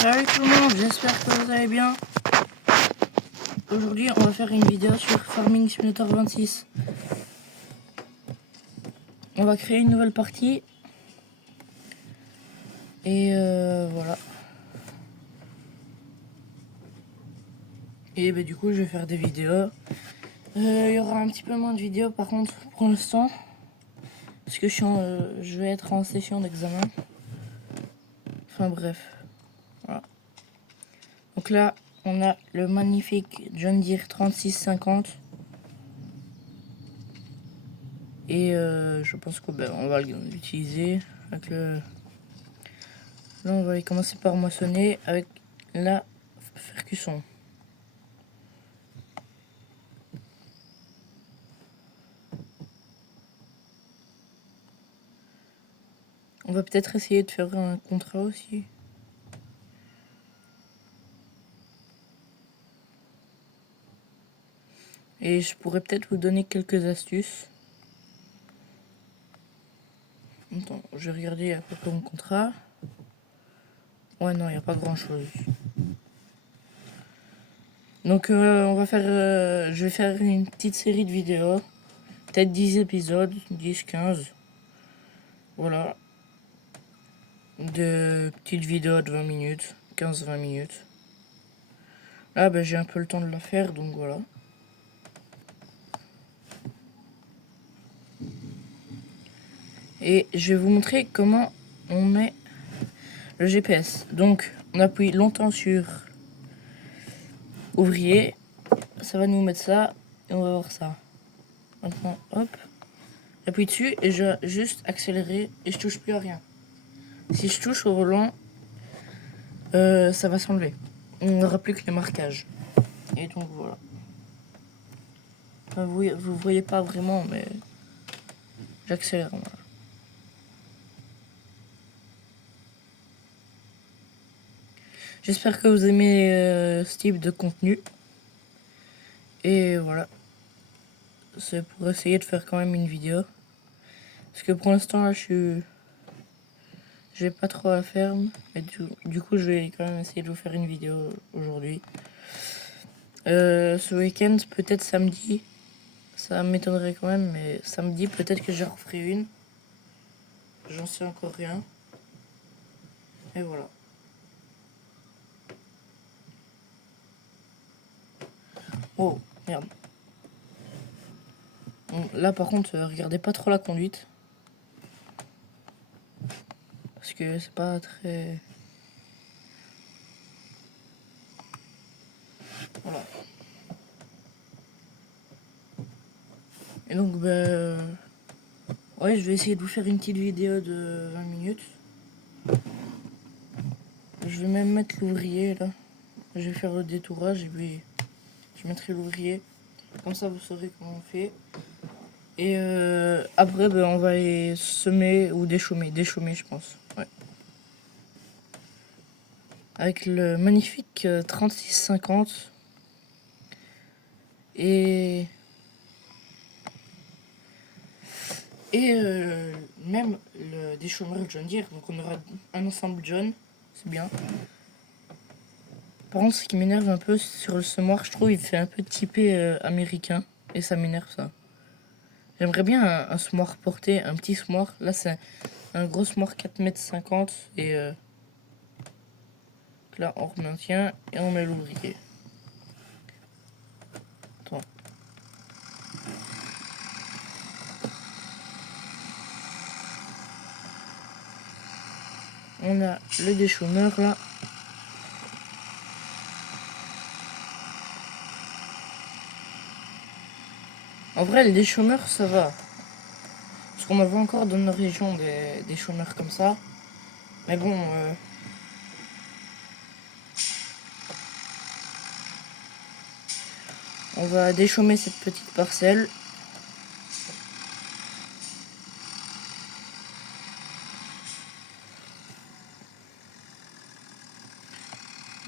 Salut tout le monde, j'espère que vous allez bien. Aujourd'hui on va faire une vidéo sur Farming Simulator 26. On va créer une nouvelle partie. Et voilà. Et du coup je vais faire des vidéos. Il y aura un petit peu moins de vidéos par contre pour l'instant. Parce que je vais être en session d'examen. Enfin bref. Voilà. Donc là on a le magnifique John Deere 3650. Et je pense que on va l'utiliser avec le... Là on va commencer par moissonner avec la Ferguson. On va peut-être essayer de faire un contrat aussi. Et je pourrais peut-être vous donner quelques astuces. Attends, je vais regarder à peu près mon contrat. Ouais, non, il n'y a pas grand-chose. Donc, on va faire... je vais faire une petite série de vidéos. Peut-être 10 épisodes, 10, 15. Voilà. De petites vidéos de 20 minutes, 15-20 minutes. Là, j'ai un peu le temps de la faire, donc voilà. Et je vais vous montrer comment on met le GPS. Donc, on appuie longtemps sur ouvrier. Ça va nous mettre ça. Et on va voir ça. Maintenant, hop. J'appuie dessus et je vais juste accélérer et je touche plus à rien. Si je touche au volant, ça va s'enlever. On n'aura plus que les marquages. Et donc voilà. Enfin, vous voyez pas vraiment, mais j'accélère. Voilà. J'espère que vous aimez ce type de contenu. Et voilà. C'est pour essayer de faire quand même une vidéo. Parce que pour l'instant, là, j'ai pas trop à faire. Mais du coup, je vais quand même essayer de vous faire une vidéo aujourd'hui. Ce week-end, peut-être samedi. Ça m'étonnerait quand même, mais samedi, peut-être que j'en referai une. J'en sais encore rien. Et voilà. Oh, merde. Bon, là, par contre, regardez pas trop la conduite. Parce que c'est pas très... Voilà. Et donc, ouais, je vais essayer de vous faire une petite vidéo de 20 minutes. Je vais même mettre l'ouvrier, là. Je vais faire le détourage et puis je mettrai l'ouvrier. Comme ça, vous saurez comment on fait. Et après, on va les semer ou déchaumer. Déchaumer, je pense. Ouais. Avec le magnifique 3650. Et même le déchaumeur John Deere. Donc on aura un ensemble John. C'est bien. Par contre, ce qui m'énerve un peu sur le semoir, je trouve, il fait un peu typé américain. Et ça m'énerve, ça. J'aimerais bien un semoir porté, un petit semoir. Là, c'est un gros semoir 4,50 m. Et là, on maintient et on met l'ouvrier. Attends. On a le déchaumeur, là. En vrai, le déchaumeur, ça va. Parce qu'on en voit encore dans nos régions des chômeurs comme ça. Mais bon... on va déchaumer cette petite parcelle.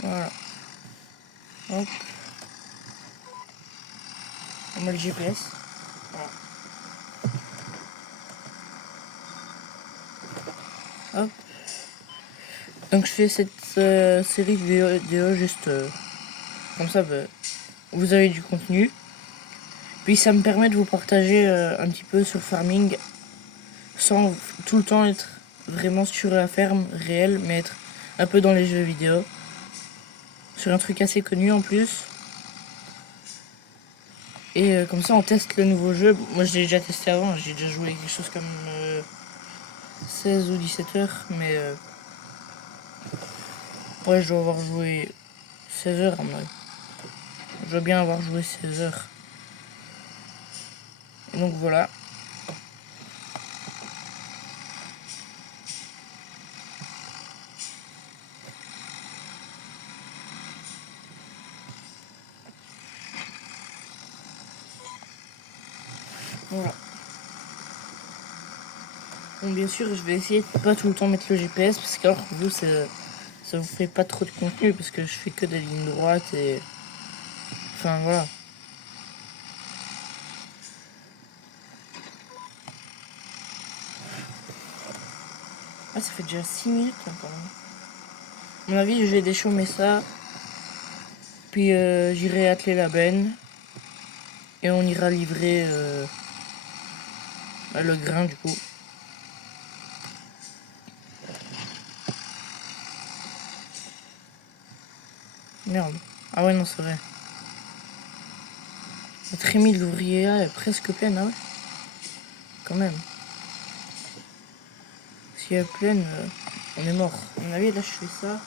Voilà. Hop. On met le GPS. Voilà. Hop. Donc je fais cette série de vidéos juste comme ça, bah, vous avez du contenu. Puis ça me permet de vous partager un petit peu sur farming sans tout le temps être vraiment sur la ferme réelle, mais être un peu dans les jeux vidéo. Sur un truc assez connu en plus. Et comme ça on teste le nouveau jeu. Moi je l'ai déjà testé avant, j'ai déjà joué quelque chose comme 16 ou 17 heures, mais ouais, je dois avoir joué 16 heures à mon avis. Je dois bien avoir joué 16 heures. Et donc voilà. Voilà. Bon, bien sûr, je vais essayer de pas tout le temps mettre le GPS parce que alors vous, ça vous fait pas trop de contenu parce que je fais que des lignes droites et. Enfin voilà. Ah, ça fait déjà 6 minutes là, quand même. À mon avis, je vais déchaumer ça. Puis j'irai atteler la benne. Et on ira livrer le grain du coup. Merde. Ah ouais, non, c'est vrai. La trémie de l'ouvrier là est presque pleine, ah ouais. Quand même. Si elle est pleine, on est mort. À mon avis, là, je fais ça.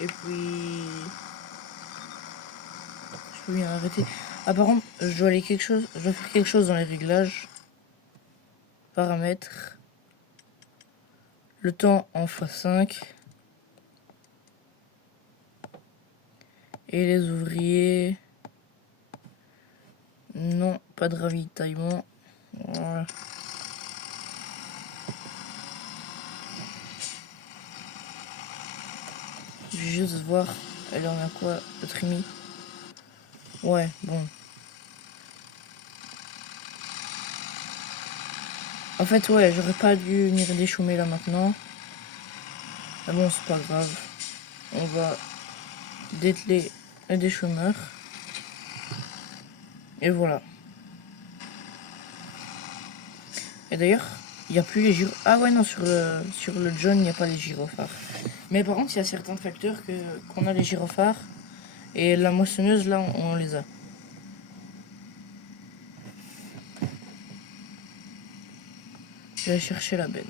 Et puis. Je peux bien arrêter. Ah, par contre, je dois faire quelque chose dans les réglages. Paramètres. Le temps en x5. Et les ouvriers. Non, pas de ravitaillement. Voilà. Je vais juste voir. Elle en a quoi, le trimi? Ouais, bon. En fait, ouais, j'aurais pas dû venir déchoumer là maintenant. Mais bon, c'est pas grave. On va dételer le déchoumeur. Et voilà. Et d'ailleurs, il n'y a plus les gyrophares. Ah ouais, non, sur le John, il n'y a pas les gyrophares. Mais par contre, il y a certains facteurs qu'on a les gyrophares. Et la moissonneuse, là, on les a. Je vais aller chercher la benne.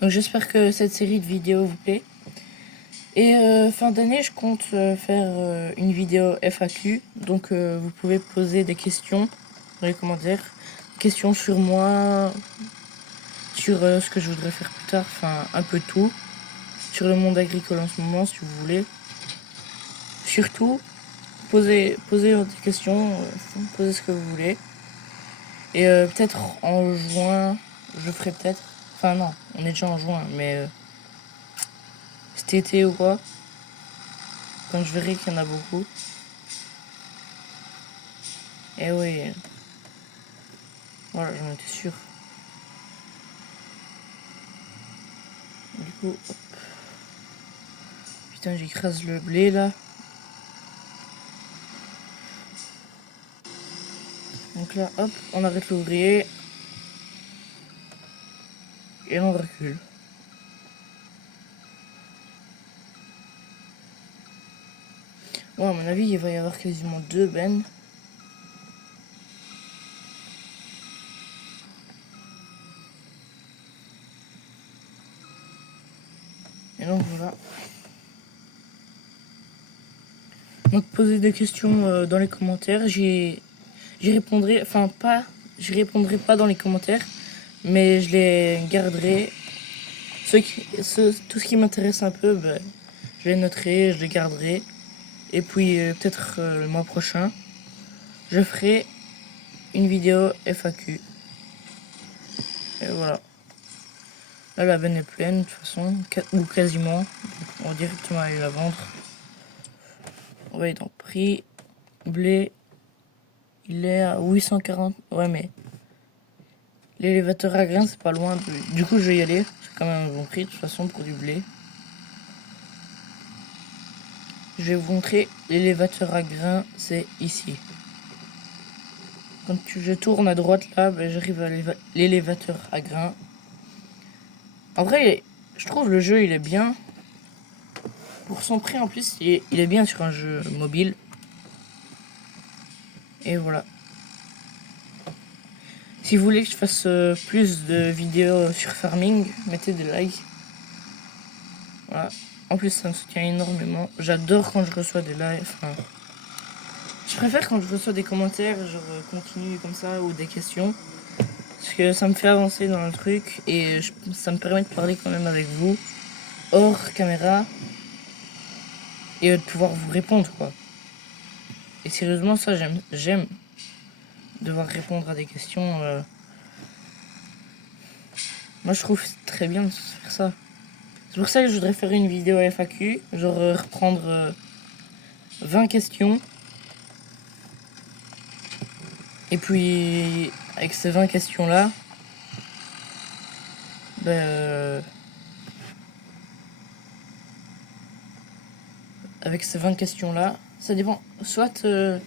Donc j'espère que cette série de vidéos vous plaît. Et fin d'année, je compte faire une vidéo FAQ. Donc vous pouvez poser des questions dans les commentaires. Questions sur moi, sur ce que je voudrais faire plus tard, enfin un peu tout. Sur le monde agricole en ce moment, si vous voulez. Surtout, posez des questions, posez ce que vous voulez. Et peut-être en juin, je ferai peut-être. Enfin non, on est déjà en juin, mais cet été ou quoi, quand je verrai qu'il y en a beaucoup. Et oui, voilà, j'en étais sûr. Du coup, hop. Putain, j'écrase le blé là. Donc là, hop, on arrête l'ouvrier. Et on recule. Bon, à mon avis, il va y avoir quasiment 2 bennes. Et donc voilà. Donc posez des questions dans les commentaires. J'y répondrai, enfin pas, je répondrai pas dans les commentaires, mais je les garderai. Tout ce qui m'intéresse un peu, ben, je les noterai, je les garderai. Et puis peut-être le mois prochain, je ferai une vidéo FAQ. Et voilà. Là, la benne est pleine de toute façon, ou quasiment. On va directement aller la vendre. On va être en prix. Blé, il est à 840. Ouais, mais L'élévateur à grains, c'est pas loin. Du coup, je vais y aller. C'est quand même un bon prix, de toute façon, pour du blé. Je vais vous montrer l'élévateur à grains, c'est ici. Quand je tourne à droite, là, ben, j'arrive à l'élévateur à grains. En vrai, je trouve le jeu, il est bien. Pour son prix, en plus, il est bien sur un jeu mobile. Et voilà. Si vous voulez que je fasse plus de vidéos sur farming, mettez des likes. Voilà. En plus, ça me soutient énormément. J'adore quand je reçois des likes. Enfin, je préfère quand je reçois des commentaires, genre continue comme ça, ou des questions. Parce que ça me fait avancer dans le truc et ça me permet de parler quand même avec vous, hors caméra, et de pouvoir vous répondre, quoi. Et sérieusement, ça, j'aime devoir répondre à des questions. Moi, je trouve très bien de faire ça. C'est pour ça que je voudrais faire une vidéo FAQ, genre reprendre 20 questions. Et puis, avec ces 20 questions-là, avec ces 20 questions-là, ça dépend. Soit je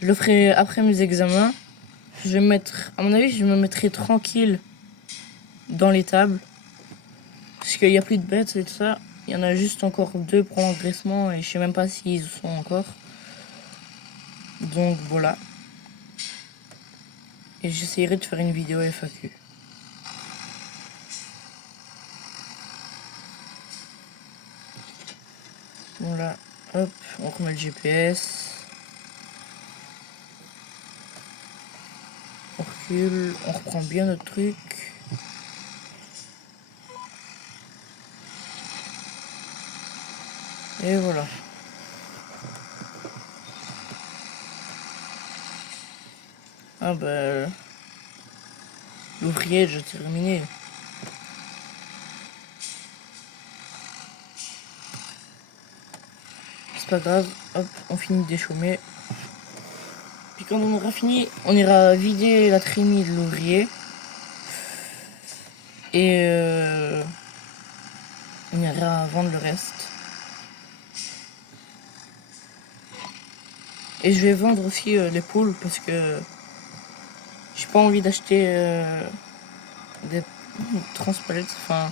le ferai après mes examens. Je vais me mettre, à mon avis, je me mettrai tranquille dans les tables. Parce qu'il n'y a plus de bêtes et tout ça. Il y en a juste encore 2 pour l'engraissement et je sais même pas s'ils sont encore. Donc voilà. Et j'essayerai de faire une vidéo FAQ. Voilà. Hop, on remet le GPS. On recule, on reprend bien notre truc. Et voilà. Ah bah... l'ouvrier, j'ai terminé. C'est pas grave, hop, on finit de déchaumer. Puis quand on aura fini, on ira vider la trémie de l'ouvrier. Et on ira vendre le reste. Et je vais vendre aussi les poules parce que j'ai pas envie d'acheter des transpalettes, enfin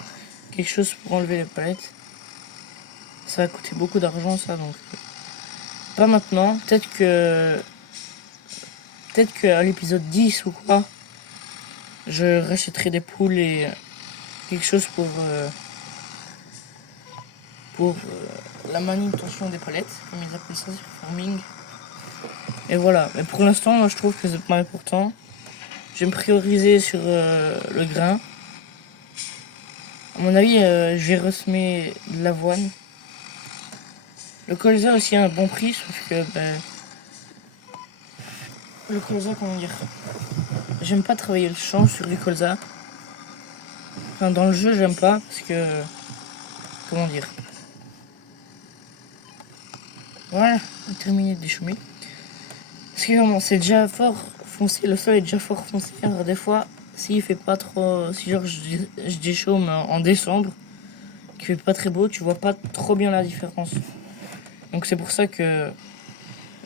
quelque chose pour enlever les palettes. Ça va coûter beaucoup d'argent ça, donc pas maintenant. Peut-être qu'à l'épisode 10 ou quoi, je rachèterai des poules et quelque chose pour la manutention des palettes, comme ils appellent ça sur farming. Et voilà, mais pour l'instant, moi je trouve que c'est pas important. Je vais me prioriser sur le grain. À mon avis, je vais ressemer de l'avoine. Le colza aussi a un bon prix, sauf que le colza, comment dire, j'aime pas travailler le champ sur du colza. Enfin, dans le jeu, j'aime pas parce que, comment dire, voilà, on a terminé de déchoumer. Parce que comment, c'est déjà fort foncé, le sol est déjà fort foncé. Alors des fois, s'il fait pas trop, si genre je déchaume en décembre, qu'il fait pas très beau, tu vois pas trop bien la différence. Donc c'est pour ça que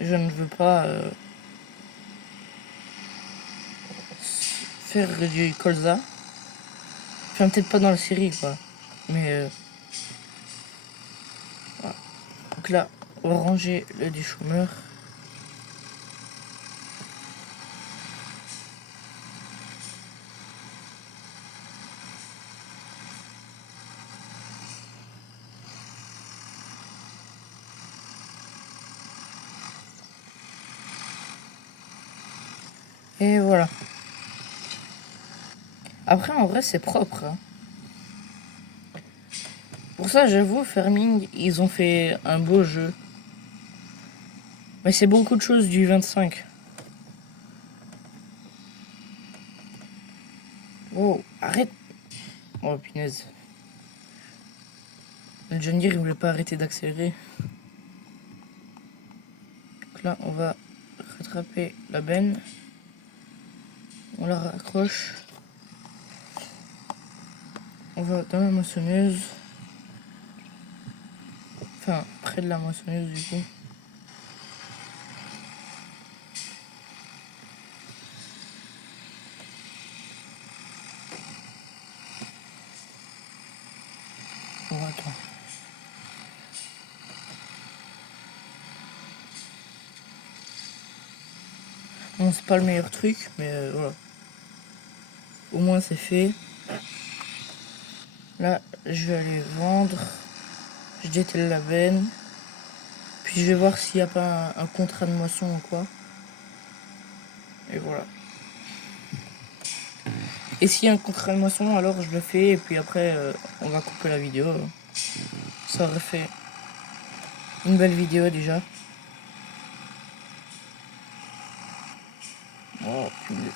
je ne veux pas faire du colza. Enfin, peut-être pas dans la série, quoi. Mais voilà. Donc là, on va ranger le déchômeur. Et voilà. Après, en vrai, c'est propre. Hein. Pour ça, j'avoue, Farming, ils ont fait un beau jeu. Mais c'est beaucoup de choses du 25. Oh, arrête. Oh, punaise. Le John Deere, il voulait pas arrêter d'accélérer. Donc là, on va rattraper la benne. On la raccroche. On va dans la moissonneuse. Enfin, près de la moissonneuse du coup. Oh, attends. Bon, c'est pas le meilleur truc, mais voilà. Au moins c'est fait. Là, je vais aller vendre. Je dételle la benne. Puis je vais voir s'il n'y a pas un contrat de moisson ou quoi. Et voilà. Et s'il y a un contrat de moisson, alors je le fais. Et puis après, on va couper la vidéo. Ça aurait fait une belle vidéo déjà. Oh, punaise.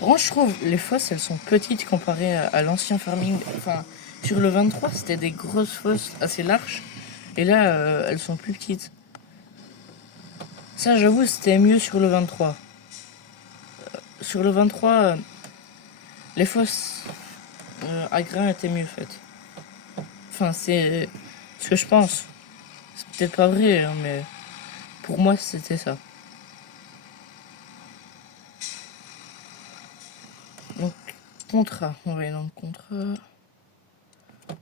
Moi, je trouve les fosses, elles sont petites comparées à l'ancien farming. Enfin, sur le 23, c'était des grosses fosses assez larges. Et là, elles sont plus petites. Ça, j'avoue, c'était mieux sur le 23. Sur le 23, les fosses à grains étaient mieux faites. Enfin, c'est ce que je pense. C'est peut-être pas vrai, hein, mais pour moi, c'était ça. Donc, contrat. On va aller dans le contrat.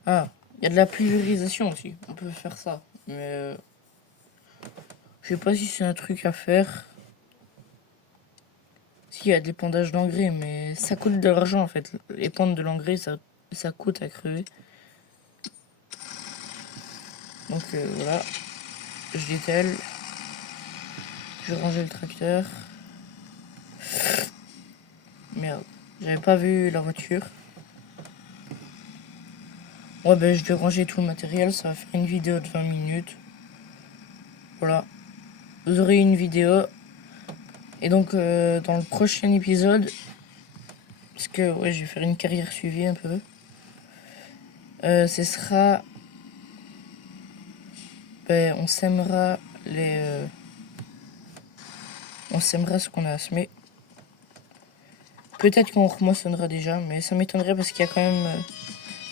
Ah, il y a de la pulvérisation aussi. On peut faire ça. Mais je sais pas si c'est un truc à faire. Si, il y a de l'épandage d'engrais, mais ça coûte de l'argent en fait. Épandre de l'engrais, ça coûte à crever. Donc voilà. Je détale. Je vais ranger le tracteur. Merde, j'avais pas vu la voiture. Ouais, ben je vais ranger tout le matériel. Ça va faire une vidéo de 20 minutes. Voilà. Vous aurez une vidéo. Et donc, dans le prochain épisode, parce que ouais, je vais faire une carrière suivie un peu. Ce sera. Ben, on sèmera les. On sèmera ce qu'on a à semer. Peut-être qu'on remoissonnera déjà, mais ça m'étonnerait parce qu'il y a quand même.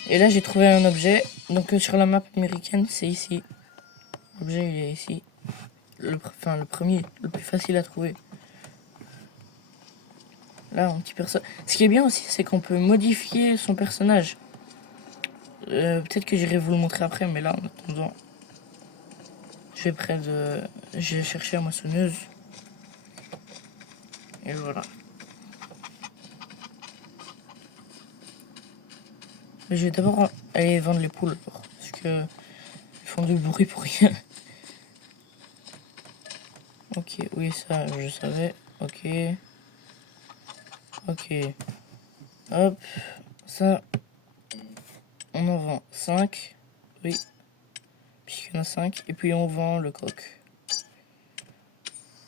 Et là, j'ai trouvé un objet. Donc, sur la map américaine, c'est ici. L'objet, il est ici. Enfin, le premier, le plus facile à trouver. Là, un petit personnage. Ce qui est bien aussi, c'est qu'on peut modifier son personnage. Peut-être que j'irai vous le montrer après, mais là, en attendant, je vais près de. Je vais chercher la moissonneuse. Et voilà. Mais je vais d'abord aller vendre les poules. Parce que. Ils font du bruit pour rien. Ok, oui, ça, je savais. Ok. Ok. Hop. Ça. On en vend 5. Oui. Puisqu'il y en a 5. Et puis on vend le coq.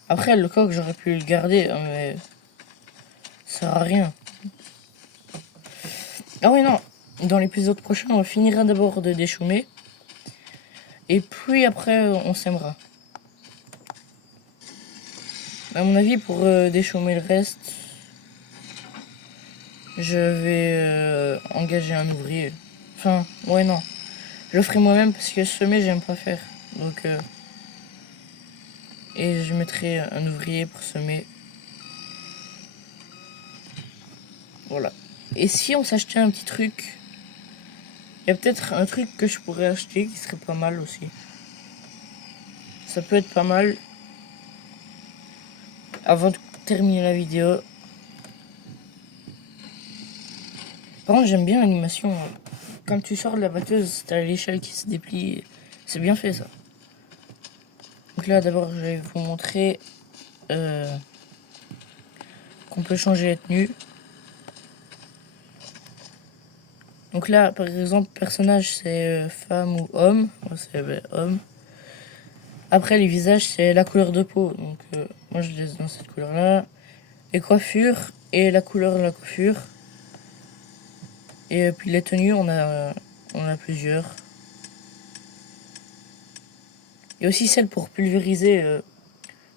Après, le coq, j'aurais pu le garder, hein, mais. Ça sert à rien. Ah oui, non. Dans l'épisode prochain, on finira d'abord de déchaumer. Et puis après, on sèmera. À mon avis, pour déchaumer le reste, je vais engager un ouvrier. Enfin, ouais, non. Je le ferai moi-même parce que semer, j'aime pas faire. Donc, et je mettrai un ouvrier pour semer. Voilà. Et si on s'achetait un petit truc, il y a peut-être un truc que je pourrais acheter qui serait pas mal aussi. Ça peut être pas mal. Avant de terminer la vidéo. Par contre, j'aime bien l'animation. Quand tu sors de la batteuse, t'as l'échelle qui se déplie. C'est bien fait ça. Donc là, d'abord, je vais vous montrer qu'on peut changer les tenues. Donc là, par exemple, personnage, c'est femme ou homme. Moi, c'est homme. Après, les visages, c'est la couleur de peau. Donc, moi, je laisse dans cette couleur-là. Les coiffures et la couleur de la coiffure. Et puis les tenues, on a plusieurs. Et aussi celle pour pulvériser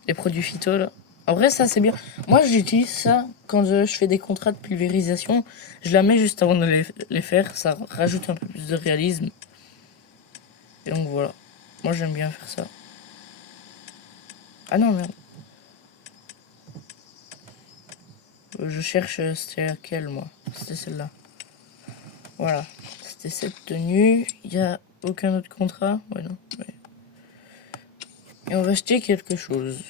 les produits phyto, là. En vrai, ça c'est bien. Moi, j'utilise ça quand je fais des contrats de pulvérisation. Je la mets juste avant de les faire. Ça rajoute un peu plus de réalisme. Et donc voilà. Moi, j'aime bien faire ça. Ah non, merde. Je cherche, c'était laquelle, moi? C'était celle-là. Voilà. C'était cette tenue. Il n'y a aucun autre contrat? Ouais, non. Ouais. Et on va acheter quelque chose.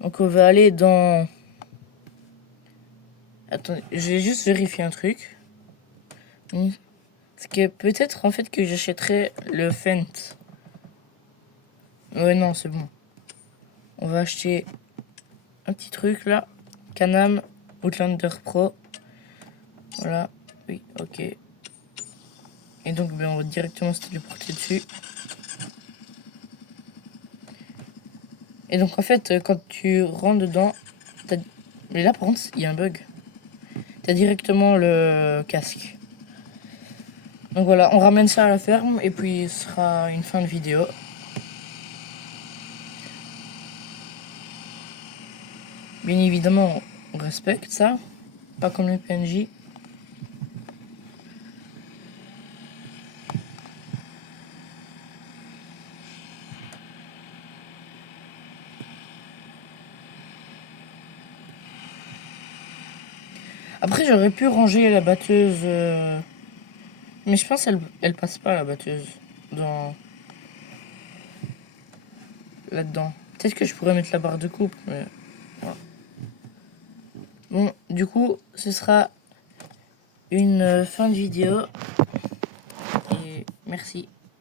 Donc on va aller dans... Attendez, je vais juste vérifier un truc. C'est que peut-être en fait que j'achèterai le Fendt. Ouais, non, c'est bon. On va acheter un petit truc là. Can-Am Outlander Pro. Voilà. Oui, ok. Et donc ben, on va directement se téléporter dessus. Et donc en fait, quand tu rentres dedans, mais là par contre, il y a un bug. T'as directement le casque. Donc voilà, on ramène ça à la ferme et puis ce sera une fin de vidéo. Bien évidemment, on respecte ça, pas comme les PNJ. Après, j'aurais pu ranger la batteuse, mais je pense qu'elle passe pas la batteuse dans là-dedans. Peut-être que je pourrais mettre la barre de coupe, mais voilà. Bon, du coup, ce sera une fin de vidéo et merci.